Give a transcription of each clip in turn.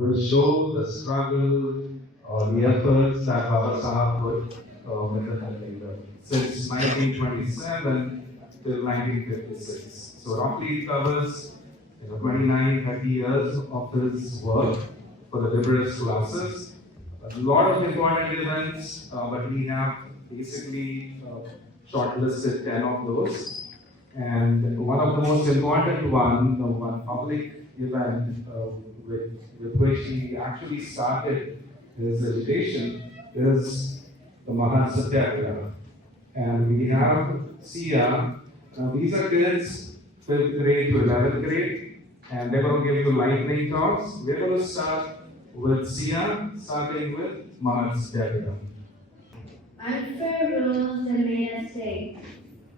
will show the struggle or the efforts that Babasaheb put since 1927 till 1956. So roughly it covers 29, 30 years of his work for the liberal classes. A lot of important events, but we have basically shortlisted 10 of those. And one of the most important one public event with which he actually started his education is the Mahad Satyagraha. And we have Sia. Now these are kids 5th grade to 11th grade, and they're going to give you lightning talks. We're going to start with Sia, starting with Mahad Satyagraha. Unfair rules that made us safe.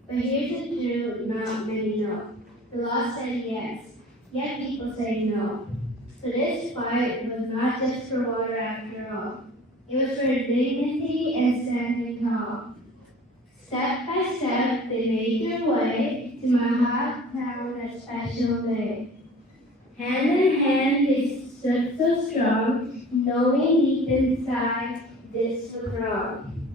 But here's the truth not many know. The law said yes, yet people say no. So this fight was not just for water after all. It was for dignity and standing tall. Step by step, they made their way to Mahad town that special day. Hand in hand, they stood so strong, knowing deep inside this was wrong.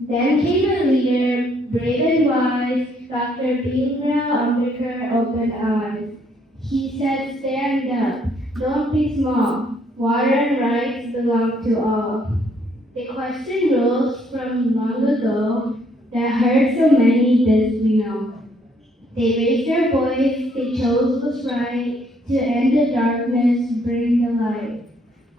Then came a leader, brave and wise, Dr. Bhimrao Ambedkar opened eyes. He said, stand up, don't be small, water and rights belong to all. They questioned rules from long ago that hurt so many, this we know. They raised their voice, they chose what's right, to end the darkness, bring the light.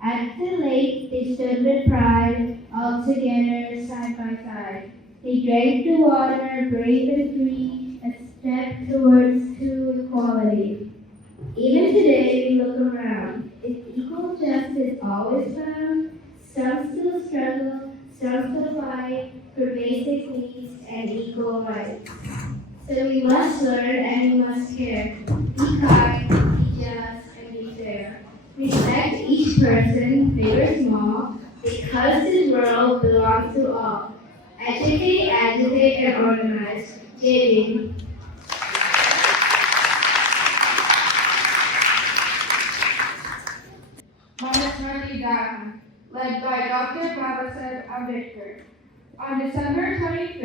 At the lake, they stood with pride, all together, side by side. They drank the water, brave and free, a step towards true equality. Even today, we look around. Is equal justice always found? Some still struggle, some still fight for basic needs and equal rights. So we must learn and we must care. Be kind, be just, and be fair. Respect each person, big or small, because this world belongs to all. Educate, agitate, and organize. JB. Mahad Satyagraha, led by Dr. Babasaheb Ambedkar. On December 25,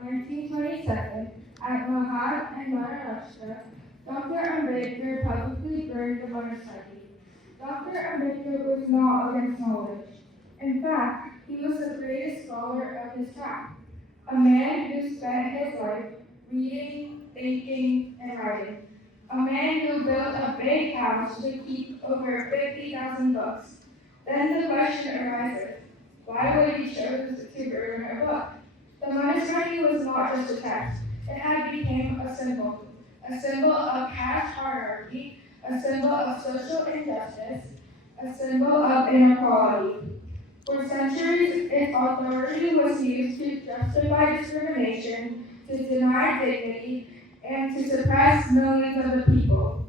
1927, at Mahad and Maharashtra, Dr. Ambedkar publicly burned the monastery. Dr. Ambedkar was not against knowledge. In fact, he was the greatest scholar of his time, a man who spent his life reading, thinking, and writing. A man who built a big house to keep over 50,000 books. Then the question arises, why would he choose to burn a book? The monastery was not just a text, it had become a symbol of caste hierarchy, a symbol of social injustice, a symbol of inequality. For centuries, its authority was used to justify discrimination, to deny dignity, and to suppress millions of the people.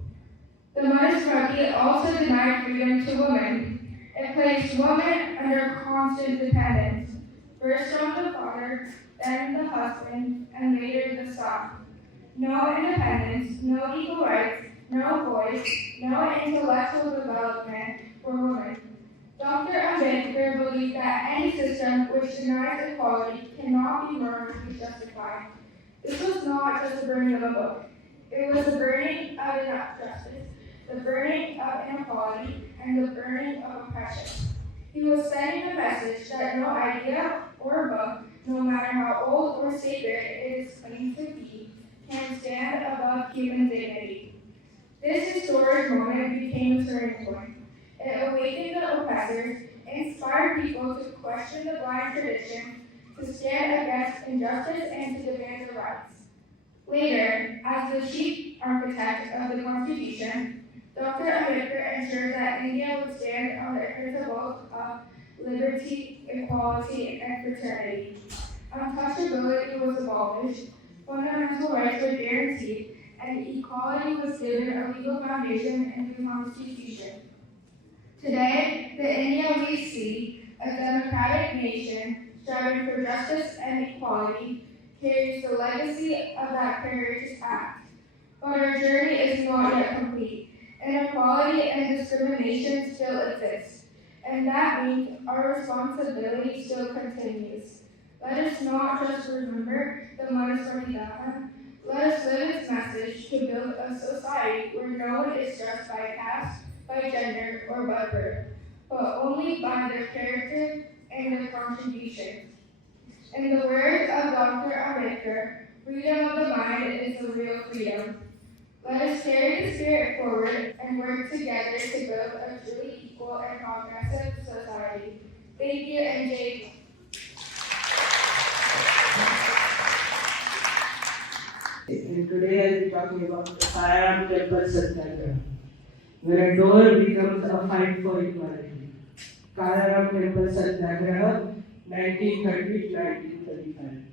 The monastery also denied freedom to women. It placed women under constant dependence, first on the father, then the husband, and later the son. No independence, no equal rights, no voice, no intellectual development for women. Dr. Ambedkar believed that any system which denies equality cannot be morally justified. This was not just the burning of a book. It was the burning of injustice, the burning of inequality, and the burning of oppression. He was sending a message that no idea or book, no matter how old or sacred it is claimed to be, can stand above human dignity. This historic moment became a turning point. It awakened the oppressors, inspired people to question the blind tradition, to stand against injustice, and to demand their rights. Later, as the chief architect of the Constitution, Dr. Ambedkar ensured that India would stand on the principles of liberty, equality, and fraternity. Untouchability was abolished, fundamental rights were guaranteed, and equality was given a legal foundation in the Constitution. Today, the India we see, a democratic nation striving for justice and equality, carries the legacy of that courageous act. But our journey is not yet complete. Inequality and discrimination still exist, and that means our responsibility still continues. Let us not just remember the Mahad Satyagraha, let us live its message to build a society where no one is judged by caste, by gender, or by birth, but only by their character and their contributions. In the words of Dr. Ambedkar, freedom of the mind is the real freedom. Let us carry the spirit forward and work together to build a truly equal and progressive society. Thank you, NJ. And today I'll be talking about the Siam Temple Satyagraha, where a door becomes a fight for equality. Kalaram Temple Satyagraha, 1930 to 1935.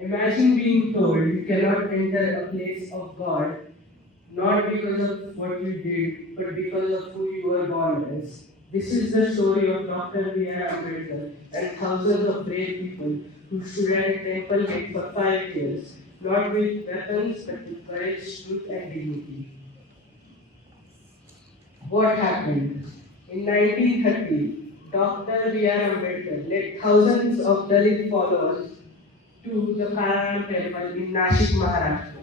Imagine being told you cannot enter a place of God, not because of what you did, but because of who you were born as. This is the story of Dr. Bhimrao Ramji Ambedkar and thousands of brave people who stood at a temple gate for 5 years, not with weapons, but with courage, truth, and dignity. What happened? In 1930, Dr. Bhimrao Ambedkar led thousands of Dalit followers to the Kalaram temple in Nashik, Maharashtra.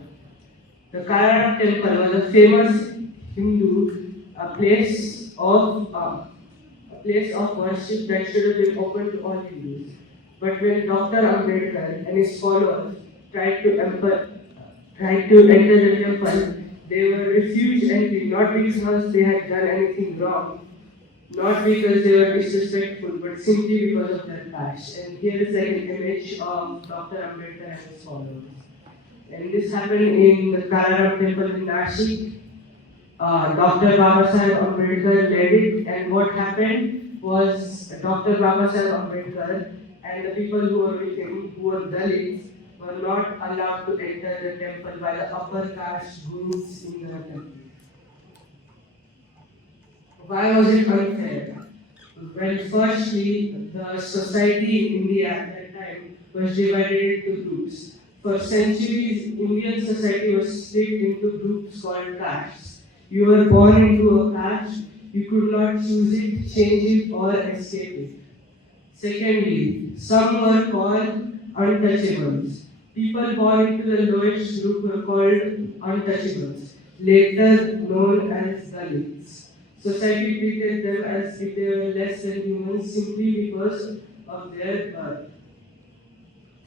The Kalaram temple was a famous Hindu place of worship that should have been open to all Hindus. But when Dr. Ambedkar and his followers tried to enter the temple, they were refused entry not because they had done anything wrong, not because they were disrespectful, but simply because of their caste. And here is an image of Dr. Ambedkar and his followers. And this happened in the Kalaram temple in Nashik. Dr. Babasaheb Ambedkar led it, and what happened was Dr. Babasaheb Ambedkar and the people who were with him, who were Dalits, were not allowed to enter the temple by the upper caste gurus in the temple. Why was it unfair? Well, firstly, the society in India at that time was divided into groups. For centuries, Indian society was split into groups called castes. You were born into a caste, you could not choose it, change it, or escape it. Secondly, some were called untouchables. People born into the lowest group were called untouchables, later known as Dalits. Society treated them as if they were less than humans simply because of their birth.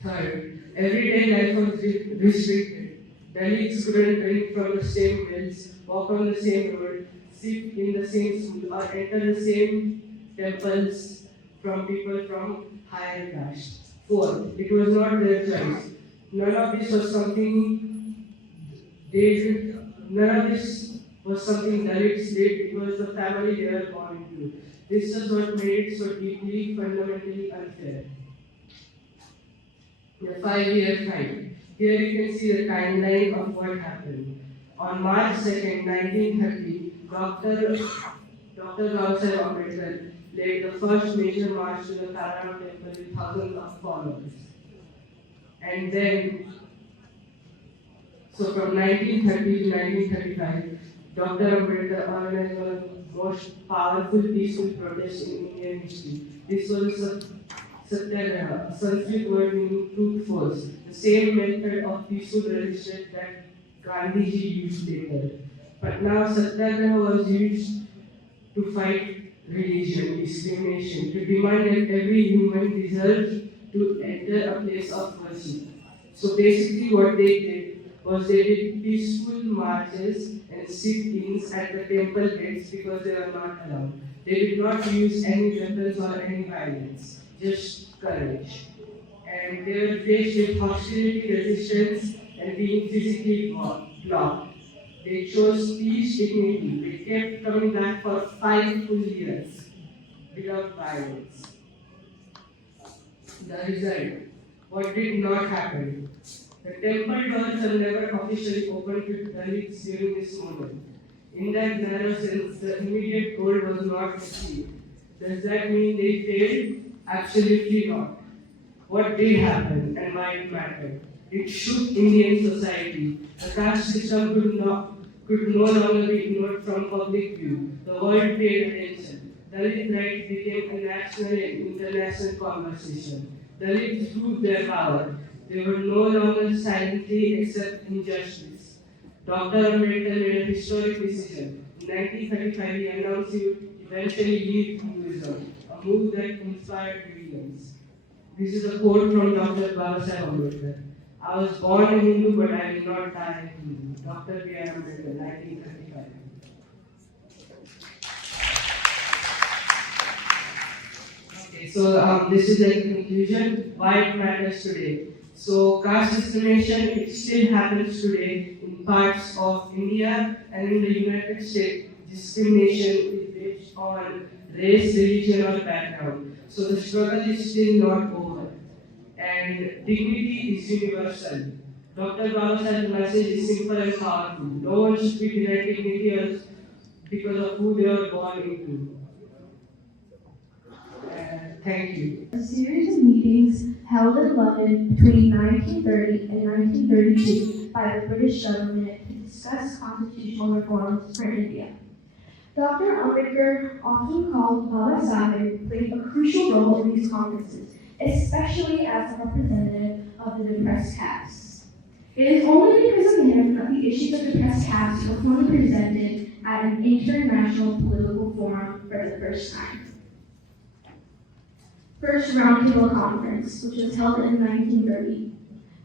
Third, everyday life was restricted. Dalits couldn't drink from the same wells, walk on the same road, sit in the same school, or enter the same temples from people from higher caste. Fourth, it was not their choice. None of this was something Dalits did. It was the family they were born into. This is what made it so deeply, fundamentally unfair. The 5-year fight. Here you can see the timeline of what happened. On March 2nd, 1930, Dr. Babasaheb Ambedkar led the first major march to the Kalaram temple with thousands of followers. And then, so from 1930 to 1935, Dr. Ambedkar organized one of the most powerful peaceful protests in Indian history. This was a Satyagraha, a Sanskrit word meaning truth force, the same method of peaceful resistance that Gandhiji used later. But now Satyagraha was used to fight religion, discrimination, to demand that every human deserves to enter a place of worship. So basically what they did was they did peaceful marches and sit-ins at the temple gates because they were not allowed. They did not use any weapons or any violence, just courage. And they were faced with hostility, resistance, and being physically blocked. They chose peace, dignity. They kept coming back for 5 full years without violence. The result, what did not happen? The temple doors were never officially opened to Dalits during this moment. In that narrow sense, the immediate goal was not achieved. Does that mean they failed? Absolutely not. What did happen and why it mattered? It shook Indian society. The caste system could no longer be ignored from public view. The world paid attention. Dalit rights became a national and international conversation. Dalits proved their power. They would no longer silently accept injustice. Dr. Ambedkar made a historic decision. In 1935, he announced he would eventually leave Hinduism, a move that inspired millions. This is a quote from Dr. Babasaheb Ambedkar. I was born a Hindu, but I will not die a Hindu. Dr. B.R. Ambedkar, 1935. Okay, so this is the conclusion. Why it matters today. So caste discrimination, it still happens today in parts of India and in the United States. Discrimination is based on race, religion, or background. So the struggle is still not over. And dignity is universal. Dr. Babasaheb's message is simple and powerful. No one should be denied dignity because of who they are born into. Thank you. A series of meetings held in London between 1930 and 1932 by the British government to discuss constitutional reforms for India. Dr. Ambedkar, often called Babasaheb, played a crucial role in these conferences, especially as a representative of the depressed castes. It is only because of him that the issues of depressed castes were formally presented at an international political forum for the first time. First Roundtable Conference, which was held in 1930.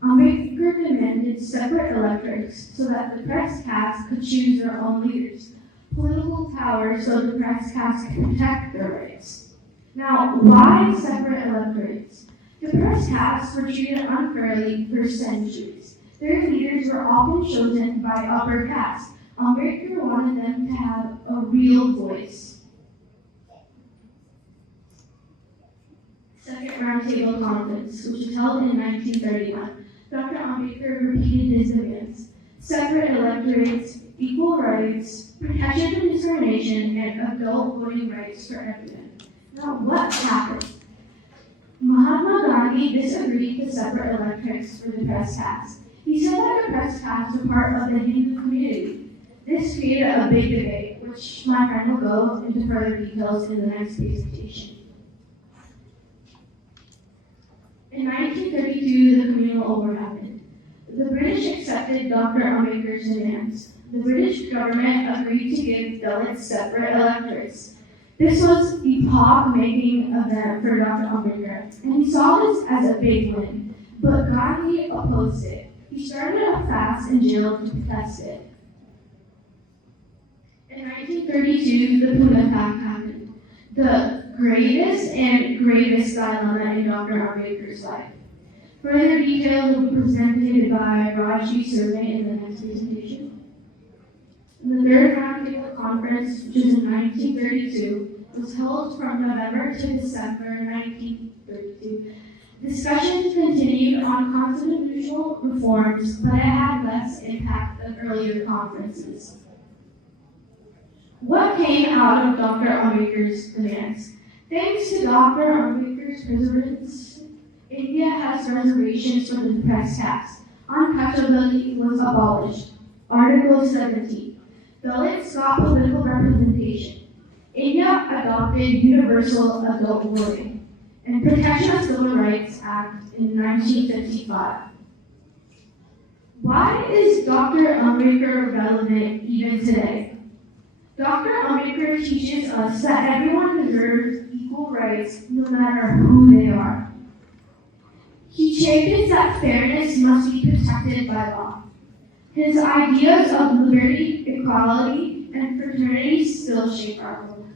Ambedkar demanded separate electorates so that the depressed castes could choose their own leaders, political power so the depressed castes could protect their rights. Now, why separate electorates? Depressed castes were treated unfairly for centuries. Their leaders were often chosen by upper castes. Ambedkar wanted them to have a real voice. Second Roundtable Conference, which was held in 1931, Dr. Ambedkar repeated his demands: separate electorates, equal rights, protection from discrimination, and adult voting rights for everyone. Now, what happened? Mahatma Gandhi disagreed with separate electorates for depressed castes. He said that depressed castes are part of the Hindu community. This created a big debate, which my friend will go into further details in the next presentation. In 1932, the Communal War happened. The British accepted Dr. Ambedkar's demands. The British government agreed to give Dalits separate electorates. This was an epoch-making event for Dr. Ambedkar, and he saw this as a big win. But Gandhi opposed it. He started a fast in jail to protest it. In 1932, the Pune attack happened. The greatest and gravest dilemma in Dr. Ambedkar's life. Further details will be presented by Rajvi Survey in the next presentation. The third Roundtable Conference, which was in 1932, was held from November to December 1932. Discussions continued on constitutional reforms, but it had less impact than earlier conferences. What came out of Dr. Ambedkar's demands? Thanks to Dr. Ambedkar's perseverance, India has reservations for the depressed castes. Untouchability was abolished. Article 17. Dalits got political representation. India adopted universal adult voting and Protection of Civil Rights Act in 1955. Why is Dr. Ambedkar relevant even today? Dr. Ambedkar teaches us that everyone deserves equal rights no matter who they are. He champions that fairness must be protected by law. His ideas of liberty, equality, and fraternity still shape our world.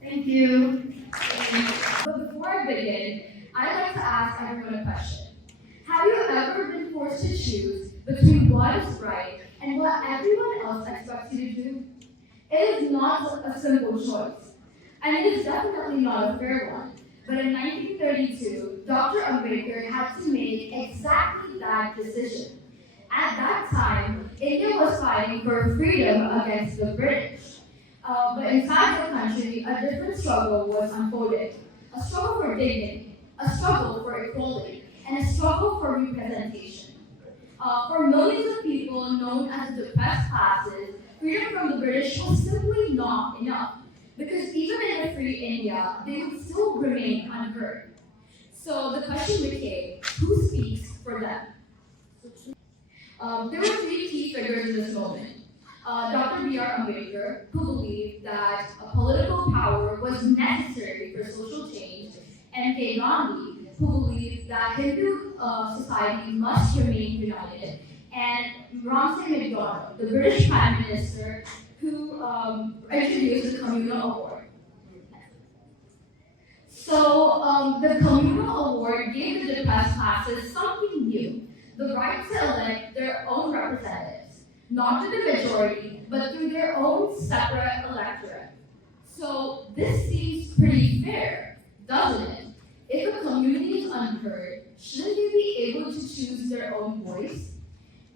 Thank you. But before I begin, I'd like to ask everyone a question. Have you ever been forced to choose between what is right and what everyone else expects you to do? It is not a simple choice, and it is definitely not a fair one. But in 1932, Dr. Ambedkar had to make exactly that decision. At that time, India was fighting for freedom against the British. But inside the country, a different struggle was unfolding. A struggle for dignity, a struggle for equality, and a struggle for representation. For millions of people known as the depressed classes, freedom from the British was simply not enough, because even in a free India, they would still remain unheard. So the question became, who speaks for them? There were three key figures in this moment. Dr. Bhimrao Ambedkar, who believed that political power was necessary for social change, and K. Gandhi, who believed that Hindu society must remain united, and Ramsay MacDonald, the British Prime Minister, who introduced the Communal Award. So the Communal Award gave the depressed classes something new, the right to elect their own representatives, not to the majority, but through their own separate electorate. So this seems pretty fair, doesn't it? If a community is unheard, shouldn't they be able to choose their own voice?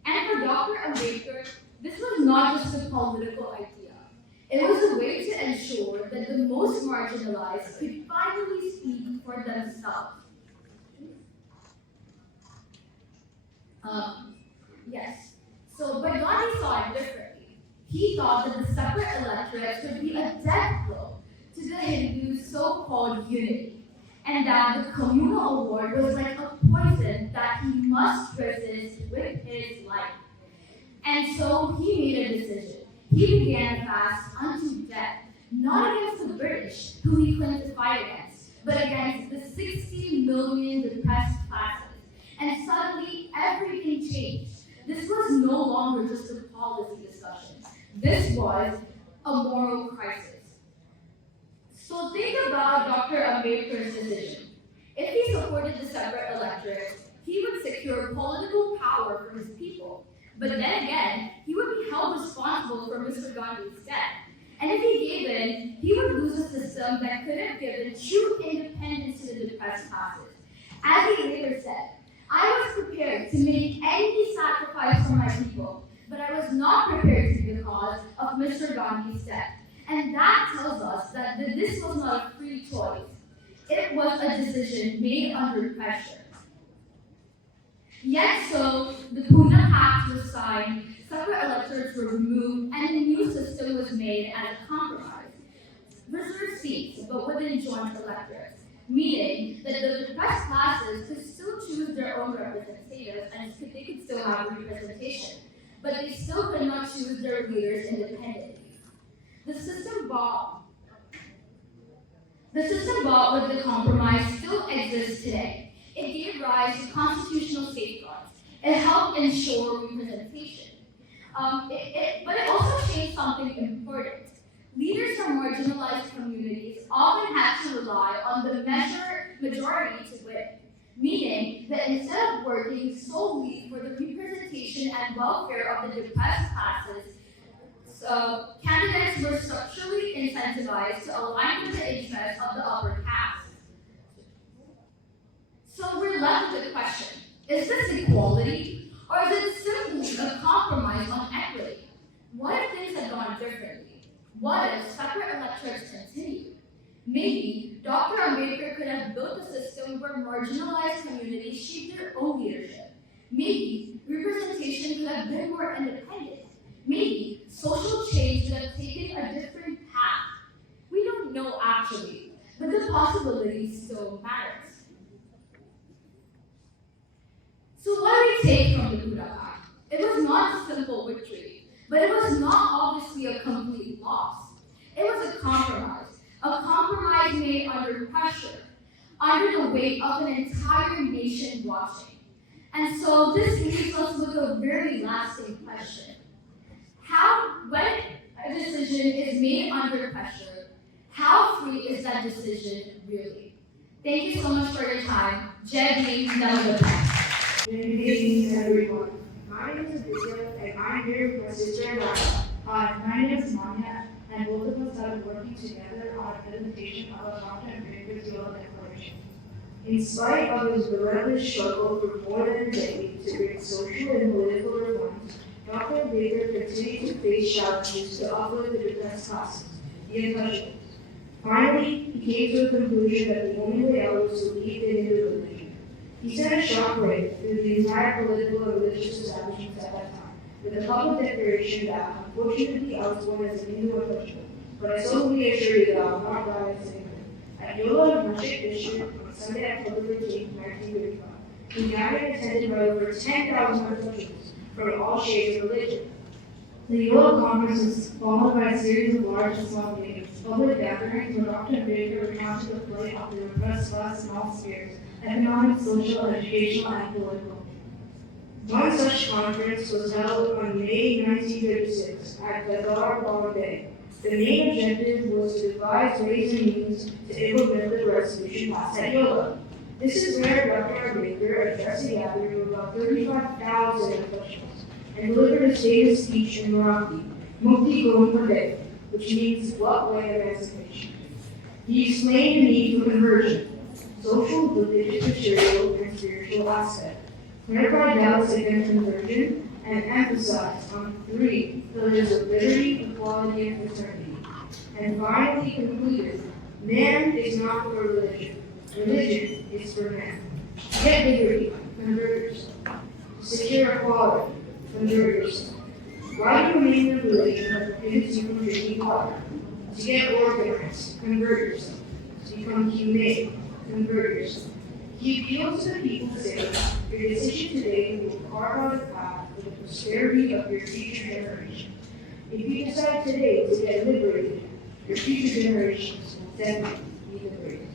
And for Dr. Ambedkar, this was not just a political idea. It was a way to ensure that the most marginalized could finally speak for themselves. Yes. But Gandhi saw it differently. He thought that the separate electorates would be a death blow to the Hindu so-called unity, and that the Communal Award was like a poison that he must resist with his life. And so he made a decision. He began a fast unto death, not against the British, who he claimed to fight against, but against the 60 million depressed classes. And suddenly, everything changed. This was no longer just a policy discussion. This was a moral crisis. So think about Dr. Ambedkar's decision. If he supported the separate electorate, he would secure political power for his people. But then again, he would be held responsible for Mr. Gandhi's death. And if he gave in, he would lose a system that could have given true independence to the depressed classes. As he later said, I was prepared to make any sacrifice for my people, but I was not prepared to be the cause of Mr. Gandhi's death. And that tells us that this was not a free choice. It was a decision made under pressure. Yet so, the Pune Pact was signed, separate electorates were removed, and a new system was made as a compromise. Reserved seats, but within joint electorates, meaning that the depressed classes could still choose their own representatives and they could still have representation, but they still could not choose their leaders independently. The system bought with the compromise still exists today. It gave rise to constitutional safeguards. It helped ensure representation. But it also changed something important. Leaders from marginalized communities often had to rely on the majority to win, meaning that instead of working solely for the representation and welfare of the depressed classes, candidates were structurally incentivized to align with the interests of the upper caste. So we're left with the question, is this equality, or is it simply a compromise on equity? What if things had gone differently? What if separate electorates continued? Maybe Dr. Ambedkar could have built a system where marginalized communities shaped their own leadership. Maybe representation could have been more independent. Maybe social change would have taken a different path. We don't know actually, but the possibility still matters. So what do we take from the Pune Pact? It was not a simple victory, but it was not obviously a complete loss. It was a compromise made under pressure, under the weight of an entire nation watching. And so this leaves us with a very lasting question. When a decision is made under pressure, how free is that decision really? Thank you so much for your time. Jai Bhim, Namaste. Good evening, everyone. My name is Aditya, and I'm here with my sister Raya. Hi, my name is Manya, and both of us are working together on a presentation of Dr. Ambedkar's Law Declaration. In spite of his relentless struggle for more than a decade to bring social and political reforms, Dr. Ambedkar continued to face challenges to uplift the depressed classes, the untouchables. Finally, he came to the conclusion that the only way out was to leave the Hindu religion. He sent a shockwave through the entire political and religious establishments at that time, with a public declaration that, unfortunately, I was born as a Hindu official, but I solemnly assure you that I will not die as a Hindu. At Yola Nashik District on Sunday, October 13, 1935, he gathered attended by over 10,000 officials from all shades of religion. The Yola Congress was followed by a series of large and small meetings, public gatherings where Dr. Ambedkar recounted the plight of the repressed class in all spheres, economic, social, educational, and political. One such conference was held on May 1936 at Dadar, Bombay. The main objective was to devise ways and means to implement the resolution passed at Yola. This is where Dr. Ambedkar addressed a gathering of about 35,000 officials and delivered a famous speech in Marathi, Mukti Kaun Padhe, which means what way of emancipation. He explained the need for conversion, social, religious, material, and spiritual aspect, clarified doubts against conversion, and emphasized on 3 pillars of liberty, equality, and fraternity. And finally concluded, man is not for religion. Religion is for man. To get liberty, convert yourself. To secure equality, convert yourself. Why do you remain in religion that prohibits you from drinking water? To get organized, convert yourself. To become humane, convert yourself. He appeals to the people saying, your decision today will carve out a path for the prosperity of your future generations. If you decide today to get liberated, your future generations will definitely be liberated.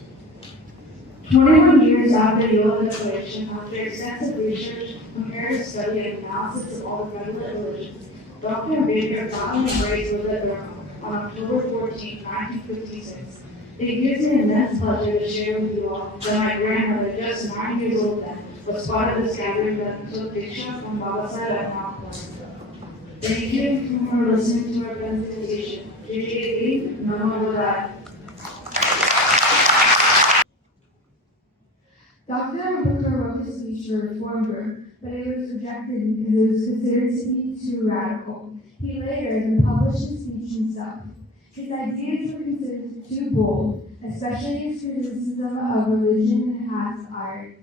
21 years after the Yola Declaration, after extensive research, comparative study, and analysis of all the prevalent religions, Dr. Ambedkar finally embraced Buddha Dharma on October 14, 1956. It gives me immense pleasure to share with you all that my grandmother, just 9 years old then, was part of this gathering that took Diksha from Babasaheb at Mount Pleasant. Thank you for listening to our presentation. JJD, Namo Buddhaya. Dr. Ambedkar wrote this speech to reform group, but it was rejected because it was considered to be too radical. He later then published his speech himself. His ideas were considered too bold, especially his criticism of religion and caste hierarchy.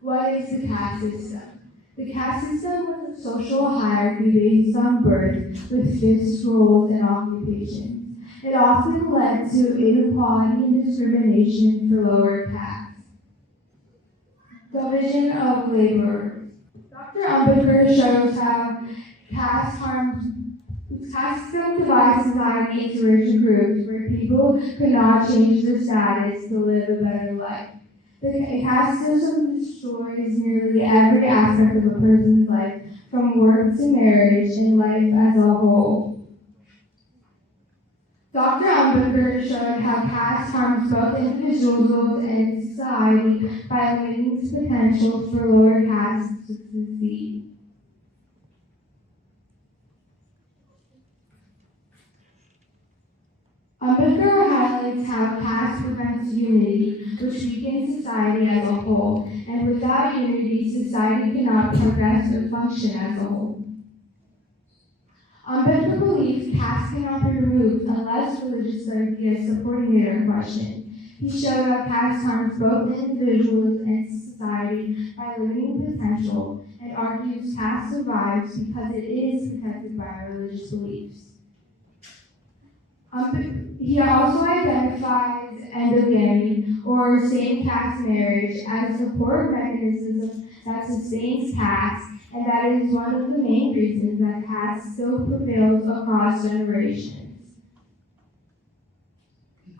What is the caste system? The caste system was a social hierarchy based on birth with fixed roles and occupations. It often led to inequality and discrimination for lower castes. Division of labor. Dr. Ambedkar shows how caste system divides society into rich groups where people could not change their status to live a better life. The caste system destroys nearly every aspect of a person's life, from work to marriage and life as a whole. Dr. Ambedkar showed how caste harms both individuals and society by limiting the potential for lower castes to succeed. Ambedkar highlights how caste prevents unity, which weakens society as a whole, and without unity, society cannot progress or function as a whole. Ambedkar believes caste cannot be removed unless religious ideas supporting it are questioned. He showed how caste harms both individuals and society by limiting potential, and argues caste survives because it is protected by religious beliefs. He also identifies endogamy, or same-caste marriage, as a support mechanism that sustains caste, and that is one of the main reasons that caste still prevails across generations.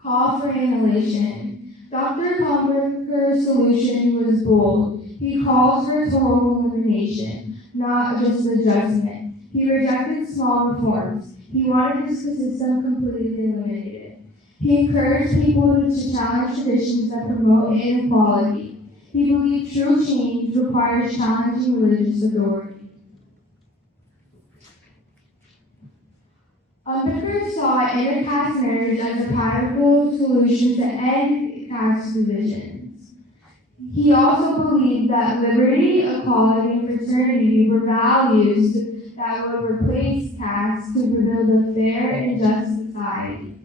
Call for annihilation. Dr. Ambedkar's solution was bold. He calls for total elimination, not just adjustment. He rejected small reforms. He wanted this system completely eliminated. He encouraged people to challenge traditions that promote inequality. He believed true change requires challenging religious authority. Ambedkar saw intercaste marriage as a practical solution to end caste divisions. He also believed that liberty, equality, and fraternity were values that would replace caste to rebuild a fair and just society.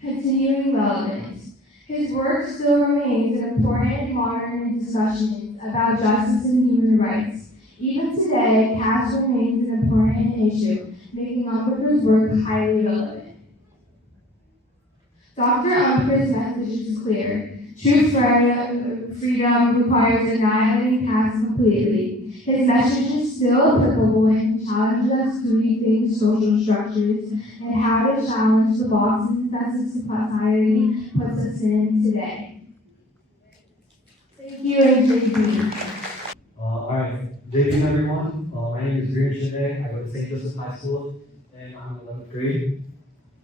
Continuing relevance. His work still remains an important modern discussion about justice and human rights. Even today, caste remains an important issue, making Ambedkar's work highly relevant. Dr. Ambedkar's message is clear. True freedom requires annihilating caste completely. His message is still applicable and challenges us to rethink social structures and how to challenge the boxes that society puts us in today. Thank you, AJB. Alright, good evening everyone. My name is Bhimrao Ramji Ambedkar. I go to St. Joseph High School and I'm in 11th grade.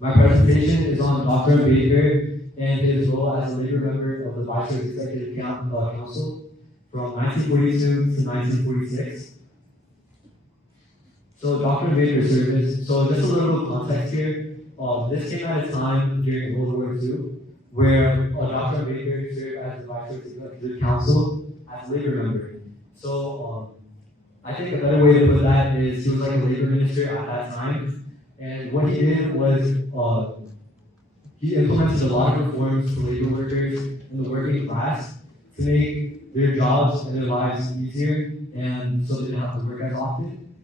My presentation is on Dr. Ambedkar and his role as a labor member of the Vice Executive Council from 1942 to 1946. So Dr. Ambedkar's service, so just a little context here. This came at a time during World War II where Dr. Ambedkar served as the Vice Executive Council as a labor member. So I think a better way to put that is he was like a labor minister at that time. And what he did was he implemented a lot of reforms for labor workers in the working class to make their jobs and their lives easier, and so they didn't have to work as often.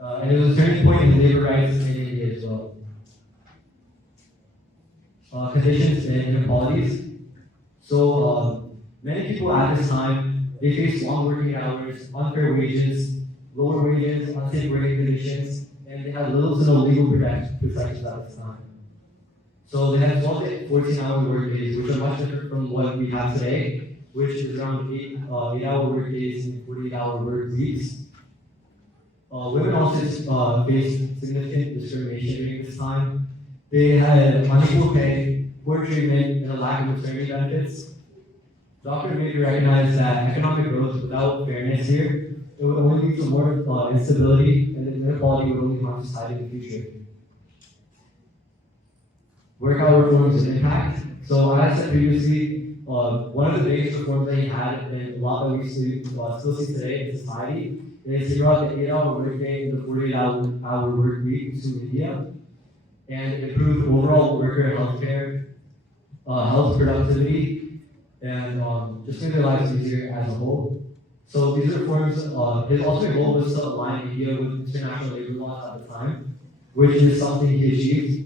And it was a turning point in labor rights in India as well. Conditions and inequalities. So many people at this time, they faced long working hours, unfair wages, lower wages, unsafe working conditions, and they had little to no legal protections at this time. So they had 12 to 14-hour work days, which are much different from what we have today, which is around 8-hour work days and 48-hour work weeks. Women also faced significant discrimination during this time. They had unequal pay, poor treatment, and a lack of maternity benefits. Dr. Ambedkar recognized that economic growth without fairness here, it would only lead to more instability, and inequality would only harm society in the future. Work hour reforms and impact. So as I said previously, one of the biggest reforms that he had, and a lot that we still see today in society, is he brought the 8-hour workday and the 48-hour work week to India, and improved overall worker healthcare, health productivity, and just made their lives easier as a whole. So these reforms, his ultimate goal was to align India with international labor laws at the time, which is something he achieved.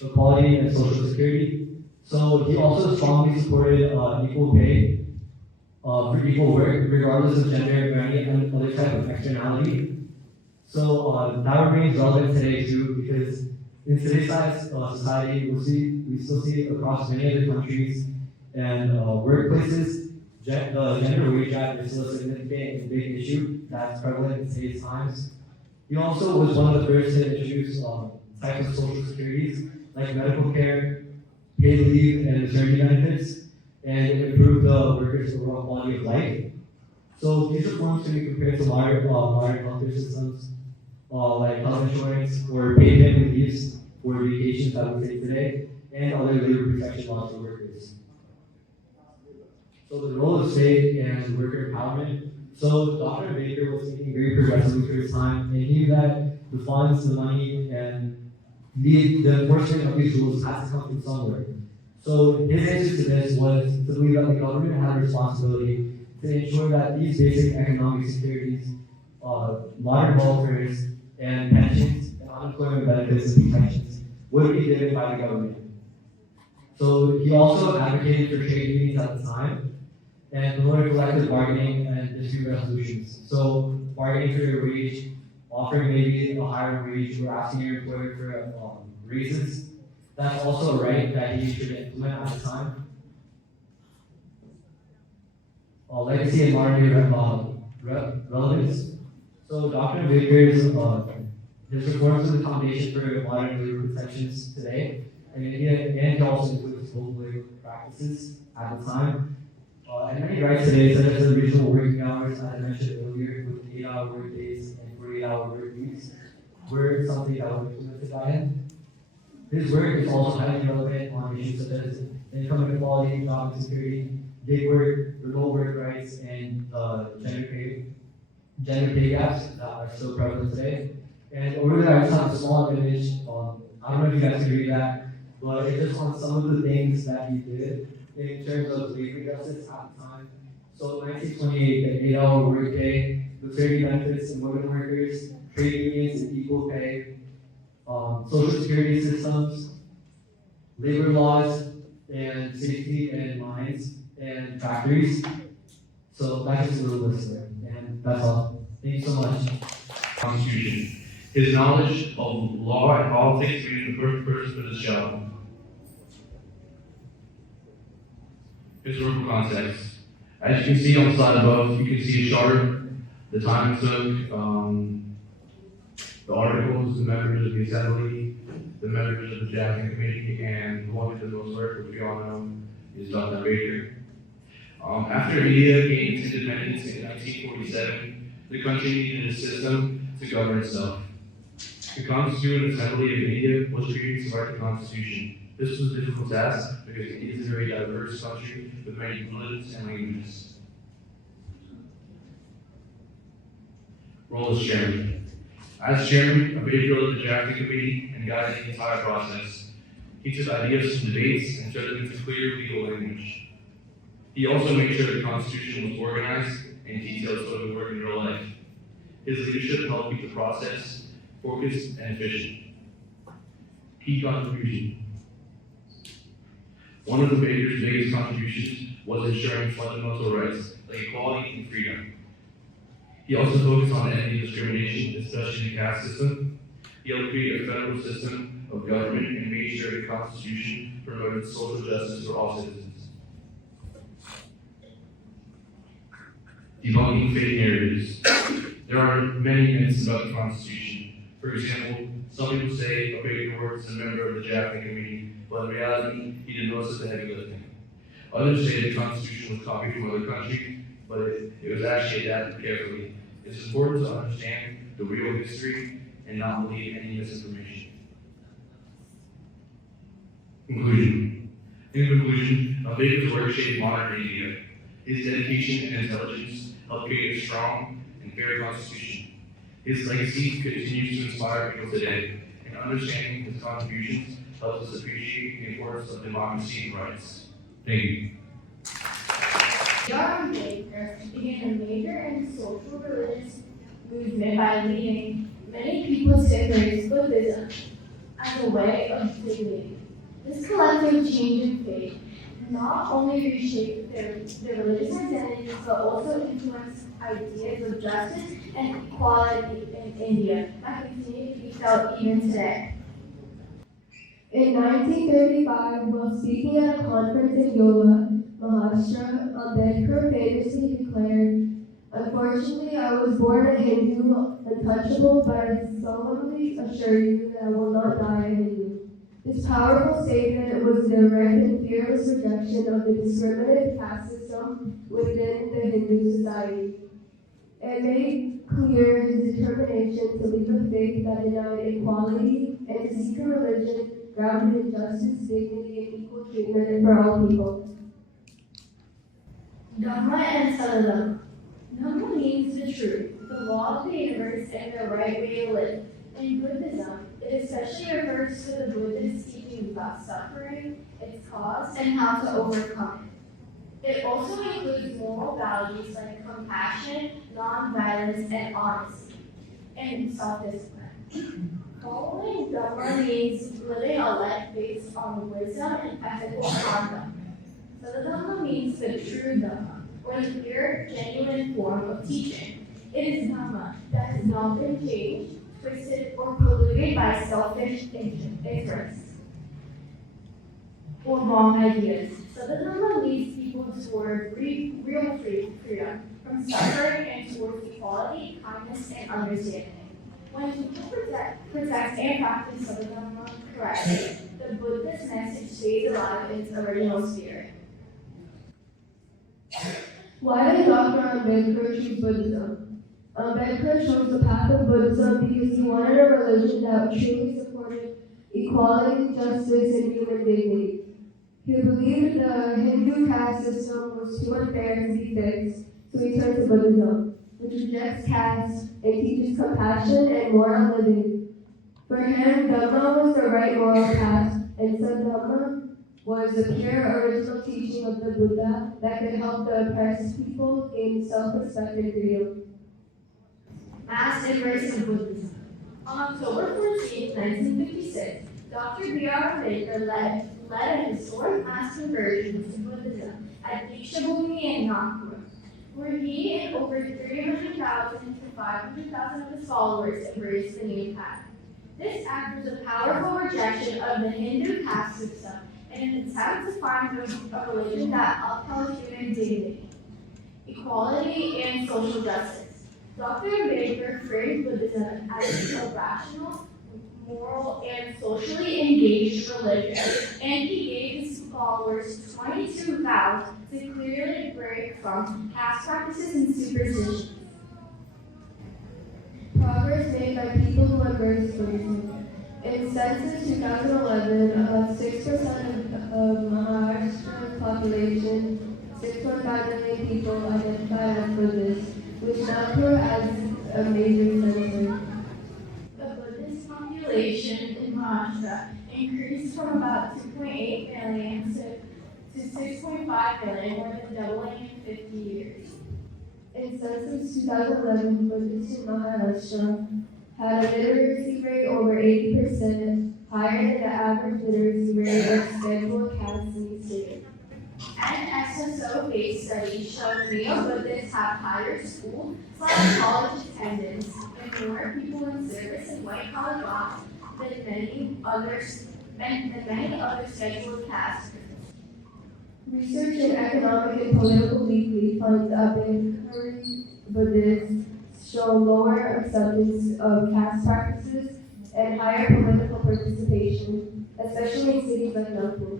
Equality and social security. So he also strongly supported equal pay for equal work, regardless of gender or any other type of externality. So that remains relevant today too, because in today's society, we still see across many other countries and workplaces, the gender wage gap is still a significant and big issue that's prevalent in today's times. He also was one of the first to introduce types of social securities like medical care, paid leave, and maternity benefits, and it improved the workers' overall quality of life. So these reforms can be compared to modern healthcare systems like health insurance or paid family leaves for vacations that we take today, and other labor protection laws for workers. So the role of state and worker empowerment. So Dr. Ambedkar was thinking very progressively for his time, and he knew that the funds, the money, and the enforcement of these rules has to come from somewhere. So his answer to this was to believe that the government had a responsibility to ensure that these basic economic securities, modern welfares, and pensions, and unemployment benefits and protections would be given by the government. So he also advocated for trade unions at the time and promoted collective bargaining and dispute resolutions. So bargaining for your wage, offering maybe a higher wage, or asking your employer for raises. That's also a right that he should implement at the time. Legacy and modern day relevance. So Dr. Ambedkar's his reforms are the foundation for modern labor protections today in India, and also includes global labor practices at the time. And many rights today, such as the reasonable working hours, as I mentioned earlier, with 8-hour work days and 48-hour work weeks, were something that was implemented by him. His work is also highly relevant on issues such as income inequality, job insecurity, gig work, remote work rights, and gender pay gaps that are still prevalent today. And over there, I just have a small image. I don't know if you guys can read that. but it's just on some of the things that he did in terms of labor justice at the time. So in 1928, the 8-hour workday, maternity benefits and women workers, trade unions and equal pay, social security systems, labor laws, and safety in mines and factories. So that's just a little list there, and that's all. Thank you so much. Constitution. His knowledge of law and politics made him the perfect person for this job. Historical context. As you can see on the slide above, you can see a chart, the time it took, the articles, the members of the assembly, the members of the drafting committee, and the one who did the most work, which we all know is Dr. Ambedkar. After India gained its independence in 1947, the country needed a system to govern itself. The Constituent Assembly of India was created to write the Constitution. This was a difficult task because India is a very diverse country with many religions and languages. Role as chairman. As chairman, Ambedkar led the drafting committee and guided the entire process. He took ideas from debates and turned them into clear legal language. He also made sure the Constitution was organized and detailed so it would work in real life. His leadership helped keep the process focused and efficient. Key contribution. One of Ambedkar's biggest contributions was ensuring fundamental rights like equality and freedom. He also focused on ending discrimination, especially in the caste system. He helped create a federal system of government and made sure the Constitution promoted social justice for all citizens. Debunking fake narratives. There are many myths about the Constitution. For example, some people say Ambedkar worked as a member of the drafting committee, but in reality, he did most of the heavy lifting. Others say the Constitution was copied from other countries, but it was actually adapted carefully. It's important to understand the real history and not believe any misinformation. Conclusion. In conclusion, Ambedkar's work shaped modern India. His dedication and intelligence helped create a strong and fair constitution. His legacy continues to inspire people today, and understanding his contributions helps us appreciate the importance of democracy and rights. Thank you. Bhimrao Ambedkar began a major and social religious movement by leading many people to embrace Buddhism as a way of dignity. This collective change in faith not only reshaped their religious identities, but also influenced ideas of justice and equality in India that continue to be felt even today. In 1935, while speaking at a conference in Yola, Maharashtra, Ambedkar famously declared, "Unfortunately, I was born a Hindu, untouchable, but I solemnly assure you that I will not die a Hindu." This powerful statement was a direct and fearless rejection of the discriminative caste system within the Hindu society. It made clear his determination to leave a faith that denied equality and to seek a religion grounded in justice, dignity, and equal treatment for all people. Dharma and Saladam. Dharma means the truth, the law of the universe, and the right way to live. In Buddhism, it especially refers to the Buddhist teachings about suffering, its cause, and how to overcome it. It also includes moral values like compassion, non-violence, and honesty, and self-discipline. Following Dharma means living a life based on wisdom and ethical conduct. Saladhamma means the true Dhamma, or the pure, genuine form of teaching. It is Dhamma that has not been changed, twisted, or polluted by selfish interests or wrong ideas. Saladhamma leads people toward real freedom, from suffering and towards equality, kindness, and understanding. When people protect and practice Saladhamma correctly, the Buddhist message stays alive in its original spirit. Why did Dr. Ambedkar choose Buddhism? Ambedkar chose the path of Buddhism because he wanted a religion that truly supported equality, justice, and human dignity. He believed the Hindu caste system was too unfair to be fixed, so he turned to Buddhism, which rejects caste and teaches compassion and moral living. For him, Dhamma was the right moral path, and and Sadhama was the pure original teaching of the Buddha that could help the oppressed people gain self-respect and freedom. Mass embrace of Buddhism. On October 14, 1956, Dr. Bhimrao Ramji led a historic mass conversion to Buddhism at Diksha Bhumi in Nagpur, where he and over 300,000 to 500,000 of his followers embraced the new path. This act was a powerful rejection of the Hindu caste system and an attempt to find a religion that upheld human dignity, equality, and social justice. Dr. Ambedkar framed Buddhism as a rational, moral, and socially engaged religion, and he gave his followers 22 vows to clearly break from caste practices and superstitions. Progress made by people who embrace Buddhism. In census 2011, about 6% of Maharashtra's population, 6.5 million people, identified as Buddhists, which Nagpur as a major center. The Buddhist population in Maharashtra increased from about 2.8 million to 6.5 million, more than doubling in 50 years. In census 2011, Buddhists in Maharashtra had a literacy rate over 80%, higher than the average literacy rate of scheduled castes in the state. An SSO case study showed neo-Buddhists have higher school/college attendance and more people in service and white-collar jobs than many other scheduled castes. Research in economic and political weekly finds Ambedkar Buddhists show lower acceptance of caste practices and higher political participation, especially in cities like Nagpur.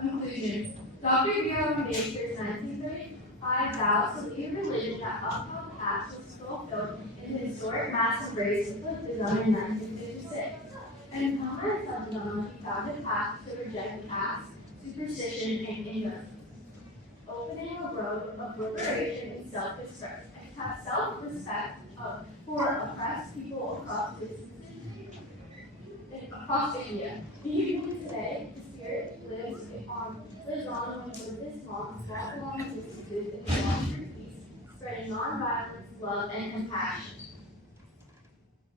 Conclusion. Dr. Bhimrao Ambedkar's 1935 vow to lead a religion that upheld caste was fulfilled in the historic mass embrace of Buddhism in 1956. And Mahad Satyagraha, he found a path to reject caste, superstition, and ignorance, opening a road of liberation and self-respect for oppressed people across India. Even today, the spirit lives on when Buddhist monks walk along the institute and foster peace, spreading non-violence, love, and compassion.